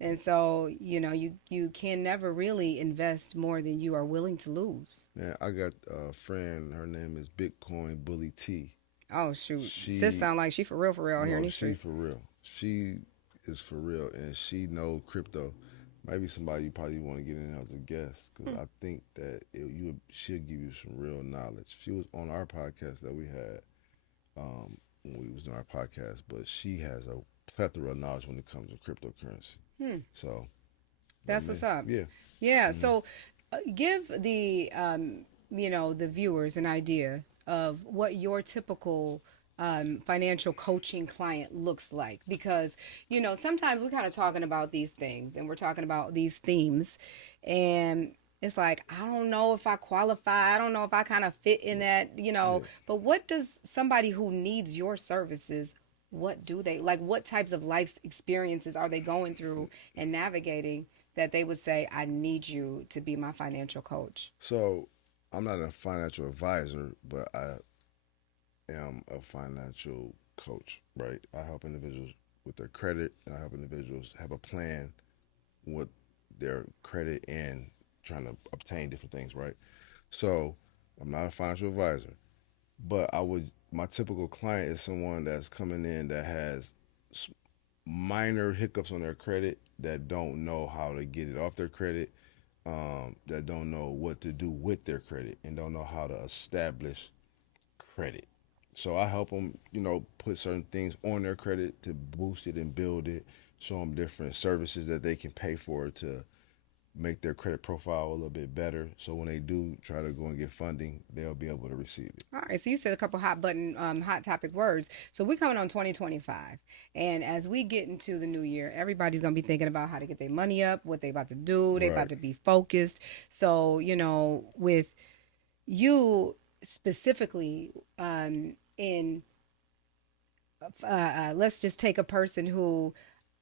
And so you can never really invest more than you are willing to lose. Yeah, I got a friend. Her name is Bitcoin Bully T. Oh shoot, sis sound like she for real here in these streets. She for real. She is for real, and she know crypto. Maybe somebody you probably want to get in as a guest, because I think that she'll give you some real knowledge. She was on our podcast that we had when we was doing our podcast, but she has a plethora of knowledge when it comes to cryptocurrency. So that's what's up. Yeah. So give the the viewers an idea of what your typical financial coaching client looks like, because sometimes we're kind of talking about these things and we're talking about these themes, and it's like, I don't know if I qualify, I don't know if I kind of fit in that, but what does somebody who needs your services, what do they like, what types of life experiences are they going through and navigating that they would say, I need you to be my financial coach? So I'm not a financial advisor, but I am a financial coach, right? I help individuals with their credit, and I help individuals have a plan with their credit and trying to obtain different things, right? So I'm not a financial advisor, but I would. My typical client is someone that's coming in that has minor hiccups on their credit, that don't know how to get it off their credit, that don't know what to do with their credit, and don't know how to establish credit. So I help them, put certain things on their credit to boost it and build it. Show them different services that they can pay for to make their credit profile a little bit better. So when they do try to go and get funding, they'll be able to receive it. All right, so you said a couple hot topic words. So we're coming on 2025, and as we get into the new year, everybody's gonna be thinking about how to get their money up, what they about to do. They about Right. to be focused. So with you specifically, in let's just take a person who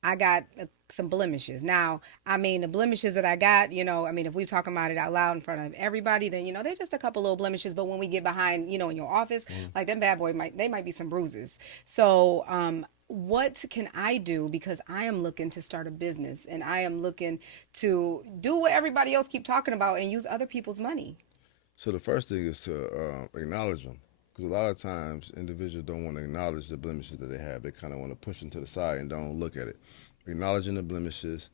I got some blemishes. Now, I mean, the blemishes that I got, I mean, if we're talking about it out loud in front of everybody, then, they're just a couple little blemishes. But when we get behind, in your office, Mm. like them bad boy they might be some bruises. So, what can I do? Because I am looking to start a business and I am looking to do what everybody else keep talking about and use other people's money. So the first thing is to acknowledge them, because a lot of times individuals don't want to acknowledge the blemishes that they have. They kind of want to push them to the side and don't look at it. Acknowledging the blemishes,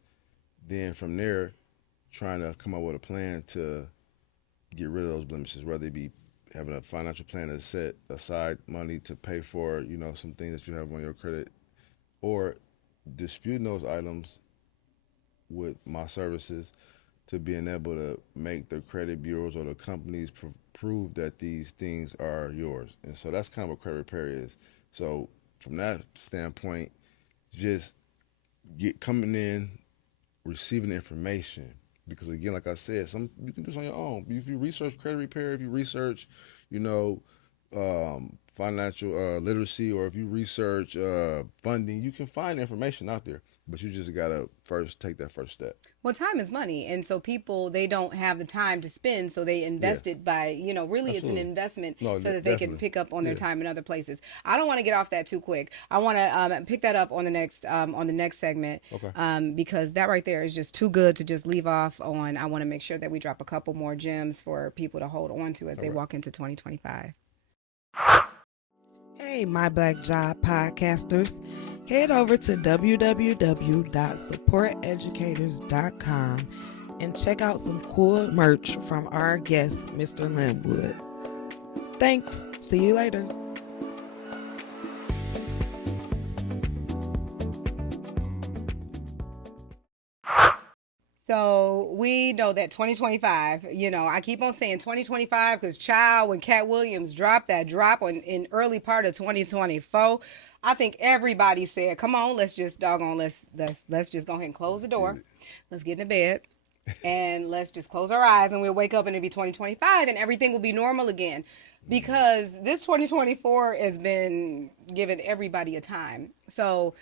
then from there, trying to come up with a plan to get rid of those blemishes, whether it be having a financial plan to set aside money to pay for, some things that you have on your credit, or disputing those items with my services to being able to make the credit bureaus or the companies prove that these things are yours. And so that's kind of what credit repair is. So from that standpoint, just get coming in, receiving information. Because again, like I said, some you can do this on your own. If you research credit repair, if you research, you know, financial literacy, or if you research funding, you can find information out there. But you just gotta first take that first step. Well, time is money. And so people, they don't have the time to spend. So they Yeah, invest it by, really it's an absolutely. investment No, so that they can definitely. pick up on their Yeah. time in other places. I don't want to get off that too quick. I want to pick that up on the next segment, Okay. because that right there is just too good to just leave off on. I want to make sure that we drop a couple more gems for people to hold on to as All they right. walk into 2025. Hey, My Black Job podcasters. Head over to www.supporteducators.com and check out some cool merch from our guest, Mr. Lynwood. Thanks. See you later. So we know that 2025, I keep on saying 2025 because child, when Cat Williams dropped that drop in early part of 2024, I think everybody said, come on, let's just let's just go ahead and close the door. Let's get into bed and let's just close our eyes and we'll wake up and it'll be 2025 and everything will be normal again. Because this 2024 has been giving everybody a time. So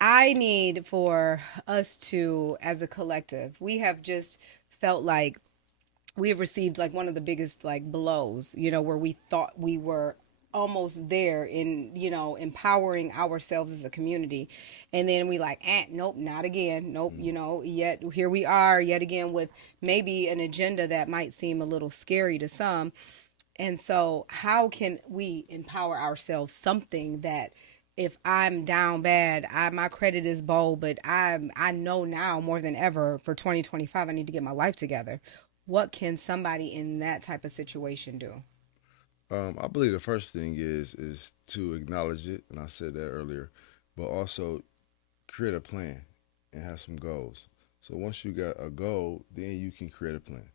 I need for us to, as a collective, we have just felt like we have received like one of the biggest like blows, where we thought we were almost there in, empowering ourselves as a community. And then we like, nope, not again. Nope, yet here we are yet again with maybe an agenda that might seem a little scary to some. And so, how can we empower ourselves? Something that, if I'm down bad, my credit is bold, but I know now more than ever for 2025, I need to get my life together. What can somebody in that type of situation do? I believe the first thing is to acknowledge it, and I said that earlier, but also create a plan and have some goals. So once you got a goal, then you can create a plan.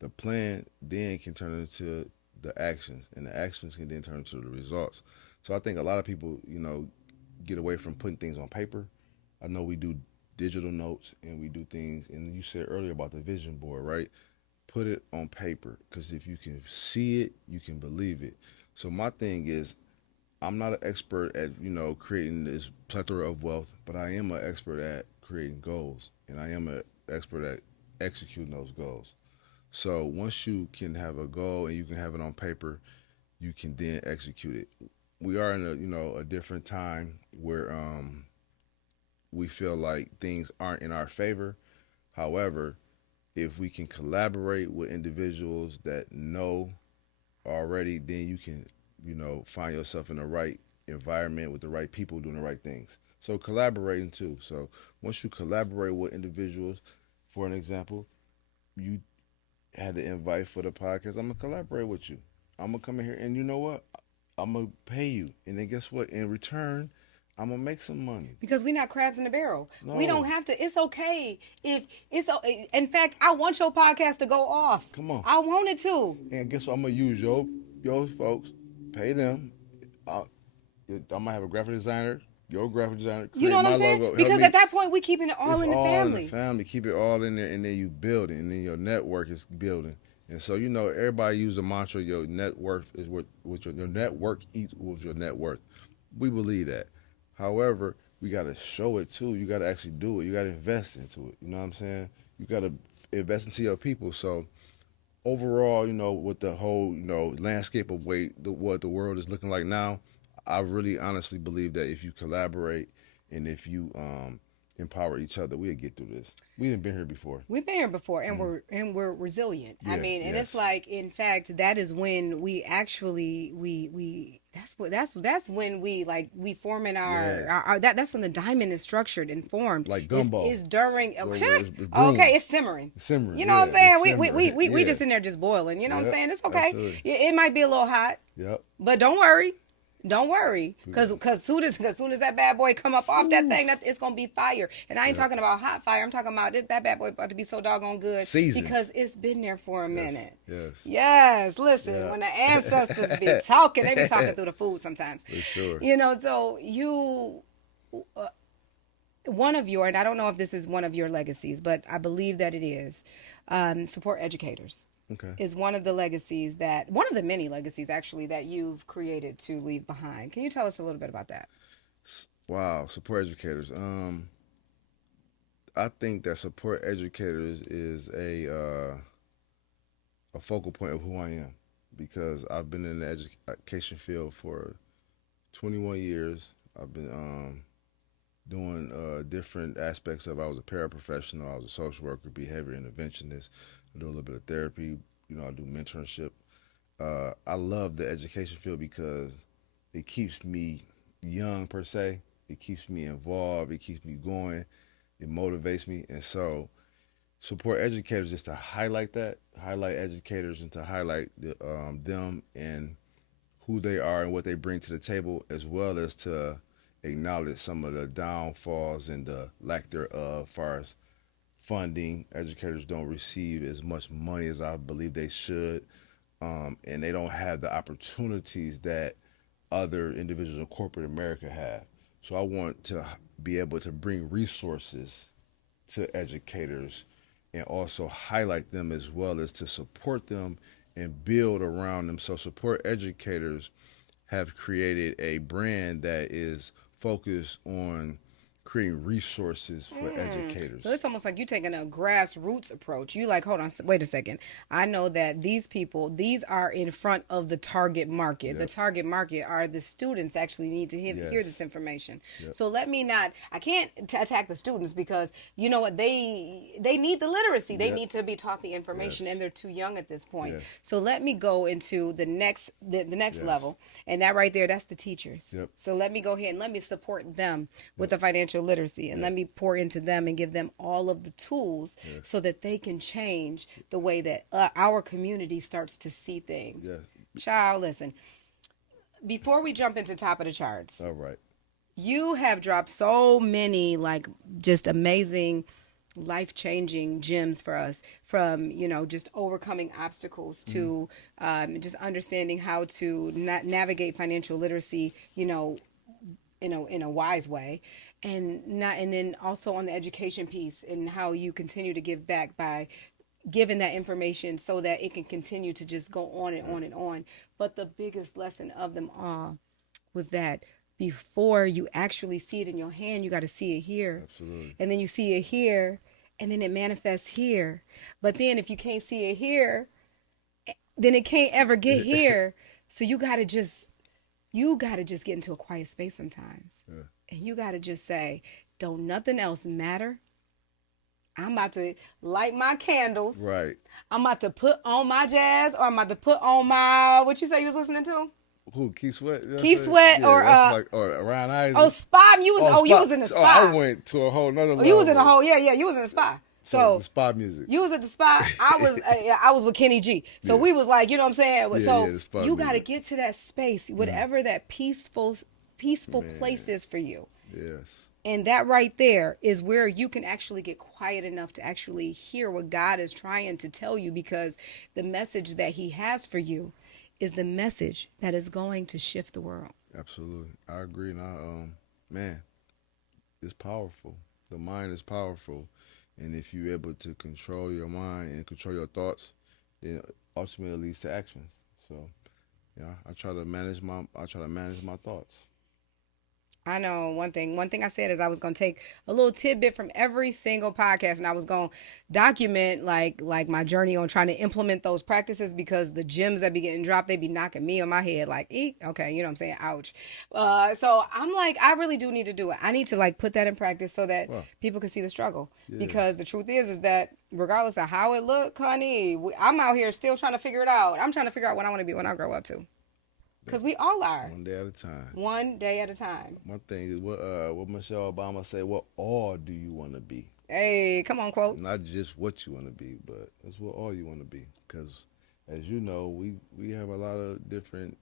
The plan then can turn into the actions, and the actions can then turn into the results. So I think a lot of people, get away from putting things on paper. I know we do digital notes and we do things, and you said earlier about the vision board, right? Put it on paper, because if you can see it, you can believe it. So my thing is, I'm not an expert at creating this plethora of wealth, but I am an expert at creating goals, and I am an expert at executing those goals. So once you can have a goal and you can have it on paper, you can then execute it. We are in a different time where we feel like things aren't in our favor. However, if we can collaborate with individuals that know already, then you can, find yourself in the right environment with the right people doing the right things. So collaborating too. So once you collaborate with individuals, for an example, you had the invite for the podcast. I'm gonna collaborate with you. I'm gonna come in here, and you know what? I'm gonna pay you, and then guess what? In return, I'm gonna make some money. Because we're not crabs in a barrel. No. We don't have to. It's okay if it's. In fact, I want your podcast to go off. Come on. I want it to. And guess what? I'm gonna use your folks, pay them. I might have a graphic designer, your graphic designer. You know what I'm saying? Logo. Because at that point, we keeping it all it's in the all family. In the family. Keep it all in there, and then you build it, and then your network is building. And so everybody use the mantra: your net worth is what your network equals your net worth. We believe that. However, we got to show it too. You got to actually do it. You got to invest into it. You know what I'm saying? You got to invest into your people. So overall, with the whole landscape of what the world is looking like now, I really honestly believe that if you collaborate and if you empower each other, we'll get through this. We didn't been here before. We've been here before, and we're resilient. Yeah, I mean, and yes. it's like, in fact, that is when we actually that's when we form in our that's when the diamond is structured and formed. Like gumbo. Is during okay, it's simmering. Simmering. You know what I'm saying? We yeah. just in there just boiling. You know what I'm Yep, saying? It's okay. absolutely. It might be a little hot. Yep. But don't worry. Don't worry, because soon as that bad boy come up off that thing, it's gonna be fire. And I ain't talking about hot fire. I'm talking about that bad boy about to be so doggone good Seasoned. because it's been there for a minute. Yes. Listen, when the ancestors be talking, they be talking through the food sometimes. For sure. So one of your, and I don't know if this is one of your legacies, but I believe that it is, support educators. Okay. Is one of the many legacies actually that you've created to leave behind. Can you tell us a little bit about that? Wow, support educators. I think that support educators is a focal point of who I am, because I've been in the education field for 21 years. I've been doing different aspects of. I was a paraprofessional. I was a social worker, behavior interventionist. I do a little bit of therapy. I do mentorship. I love the education field because it keeps me young, per se. It keeps me involved. It keeps me going. It motivates me. And so support educators just to highlight educators and to highlight them and who they are and what they bring to the table, as well as to acknowledge some of the downfalls and the lack thereof as far as funding. Educators don't receive as much money as I believe they should, and they don't have the opportunities that other individuals in corporate America have. So I want to be able to bring resources to educators and also highlight them, as well as to support them and build around them. So support educators have created a brand that is focused on creating resources for educators. So it's almost like you taking a grassroots approach. You like, hold on, wait a second. I know that these are in front of the target market. Yep. The target market are the students that actually need to hear this information. Yep. So I can't attack the students, because you know what, they need the literacy. They need to be taught the information, and they're too young at this point. Yes. So let me go into the next level, and that right there, that's the teachers. Yep. So let me go ahead and let me support them with the financial literacy, and let me pour into them and give them all of the tools so that they can change the way that our community starts to see things. Yes. Child, listen, before we jump into top of the charts, All right. you have dropped so many just amazing life-changing gems for us, from just overcoming obstacles to just understanding how to navigate financial literacy in a wise way, and then also on the education piece, and how you continue to give back by giving that information so that it can continue to just go on and on and on. But the biggest lesson of them all was that before you actually see it in your hand, you got to see it here. Absolutely. And then you see it here, and then it manifests here. But then if you can't see it here, then it can't ever get here. So you got to just get into a quiet space sometimes. Yeah. And you got to just say, don't nothing else matter. I'm about to light my candles. Right. I'm about to put on my jazz, or I'm about to put on my, what you say you was listening to? Who? Keith Sweat? You know Keith what I'm Sweat, saying? or that's like, or Ryan Eisen. Oh, spa. You was in the spa. I went to a whole nother level. You was in a whole, you was in the spa. So the spa music. You was at the spa. I was with Kenny G. So we was like, you know what I'm saying? So you got to get to that space, whatever that peaceful place is for you. Yes. And that right there is where you can actually get quiet enough to actually hear what God is trying to tell you, because the message that he has for you is the message that is going to shift the world. Absolutely. I agree. And man, it's powerful. The mind is powerful. And if you're able to control your mind and control your thoughts, it ultimately leads to action. So, yeah, I try to manage my thoughts. I know one thing I said is I was going to take a little tidbit from every single podcast, and I was going to document like my journey on trying to implement those practices, because the gems that be getting dropped, they be knocking me on my head like, eek, okay, you know what I'm saying? Ouch. So I'm like, I really do need to do it. I need to like put that in practice so that people can see the struggle. Yeah. Because the truth is that regardless of how it look, honey, I'm out here still trying to figure it out. I'm trying to figure out what I want to be when I grow up too. Because we all are. One day at a time. One day at a time. My thing is what Michelle Obama said, what all do you want to be? Hey, come on, quotes. Not just what you want to be, but it's what all you want to be. Because, as you know, we have a lot of different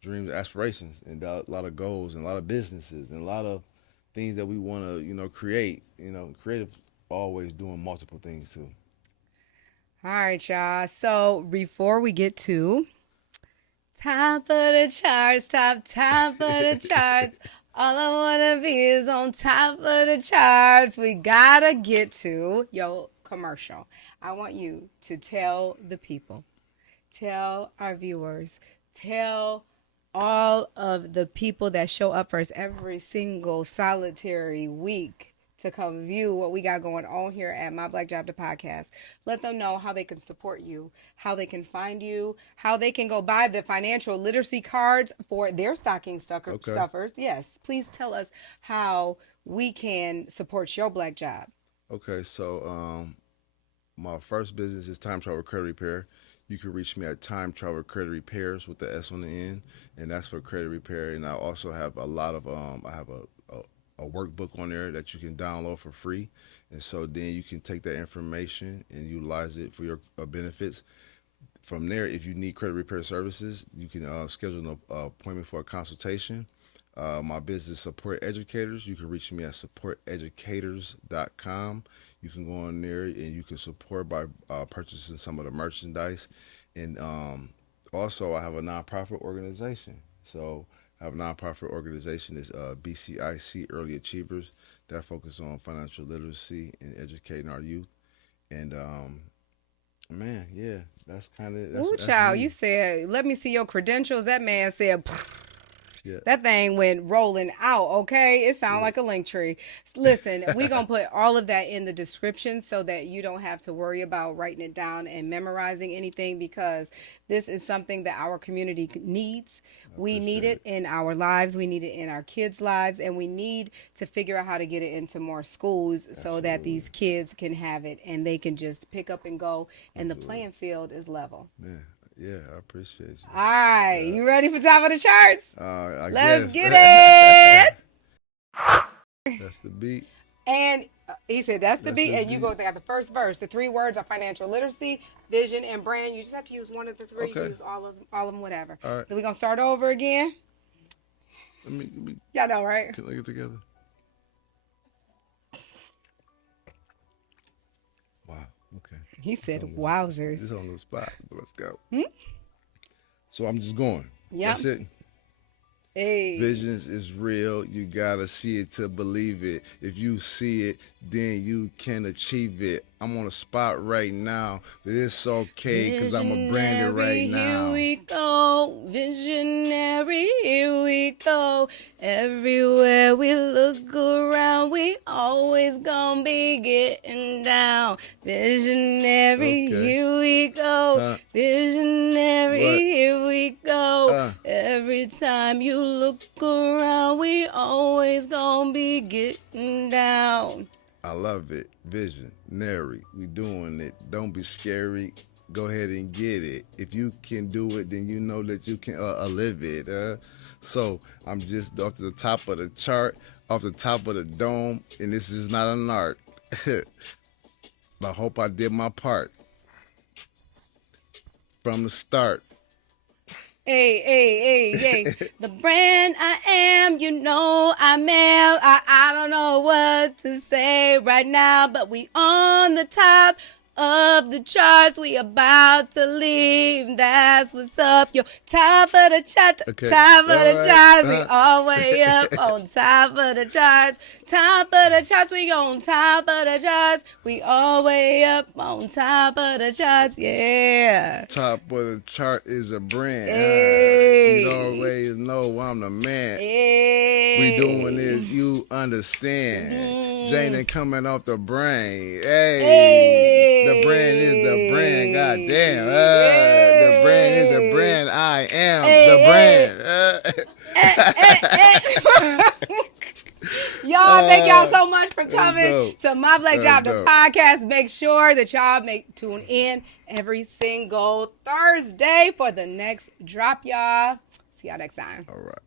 dreams, aspirations, and a lot of goals, and a lot of businesses, and a lot of things that we want to, create. Creative always doing multiple things, too. All right, y'all. So, before we get to top of the charts, top of the charts. All I want to be is on top of the charts. We got to get to your commercial. I want you to tell the people, tell our viewers, tell all of the people that show up for us every single solitary week to come view what we got going on here at My Black Job, the podcast. Let them know how they can support you, how they can find you, how they can go buy the financial literacy cards for their stocking stuffers. Yes, please tell us how we can support your Black Job. Okay, so my first business is Time Travel Credit Repair. You can reach me at Time Travel Credit Repairs with the S on the end, and that's for credit repair. And I also have a lot of I have a workbook on there that you can download for free, and so then you can take that information and utilize it for your benefits. From there, if you need credit repair services, you can schedule an appointment for a consultation. My business, Support Educators. You can reach me at supporteducators.com. You can go on there and you can support by purchasing some of the merchandise. And also, I have a nonprofit organization. So I have a nonprofit organization. It's BCIC Early Achievers that focus on financial literacy and educating our youth. And man, yeah, that's kind of. Ooh, child, you said, let me see your credentials. That man said, yeah. That thing went rolling out, okay? It sounds like a link tree. Listen, we're going to put all of that in the description so that you don't have to worry about writing it down and memorizing anything, because this is something that our community needs. We need it in our lives. We need it in our kids' lives. And we need to figure out how to get it into more schools so that these kids can have it and they can just pick up and go. And the playing field is level. Man. Yeah, I appreciate you. All right. You ready for top of the charts? Let's get it. That's the beat. And he said, that's the beat. And you go at the first verse. The 3 words are financial literacy, vision, and brand. You just have to use one of the 3. Okay. You use all of them, whatever. All right. So we're going to start over again. Let me y'all know, right? Can I get together? Wow. Okay. He said, wowzers. It's on the spot, but let's go. So I'm just going. Yeah. That's it. Hey. Visions is real. You gotta see it to believe it. If you see it, then you can achieve it. I'm on a spot right now, but it's okay because I'm a branded right Here now. we go, visionary, here we go. Everywhere we look around, we always gonna be getting down. Visionary, Okay. here we go. Visionary, What? here we go. Every time you look around, we always gonna be getting down. I love it. Visionary. We doing it. Don't be scary. Go ahead and get it. If you can do it, then you know that you can live it. So I'm just off the top of the chart, off the top of the dome, and this is not an art. But I hope I did my part from the start. Hey. The brand I am, you know I'm am. I don't know what to say right now, but we on the top of the charts. We about to leave. That's what's up. Yo, top of the chart, Okay. top of the All charts. right. We all way up on top of the charts. Top of the charts. We on top of the charts. We all way up on top of the charts. Yeah. Top of the chart is a brand. Hey. You always know I'm the man. Hey. We doing this, you understand. Jane ain't coming off the brain. Hey. The brand is the brand, goddamn. The brand is the brand. I am the brand. Y'all, thank y'all so much for coming dope. to My Black Job, the dope. podcast. Make sure that y'all tune in every single Thursday for the next drop, y'all. See y'all next time. All right.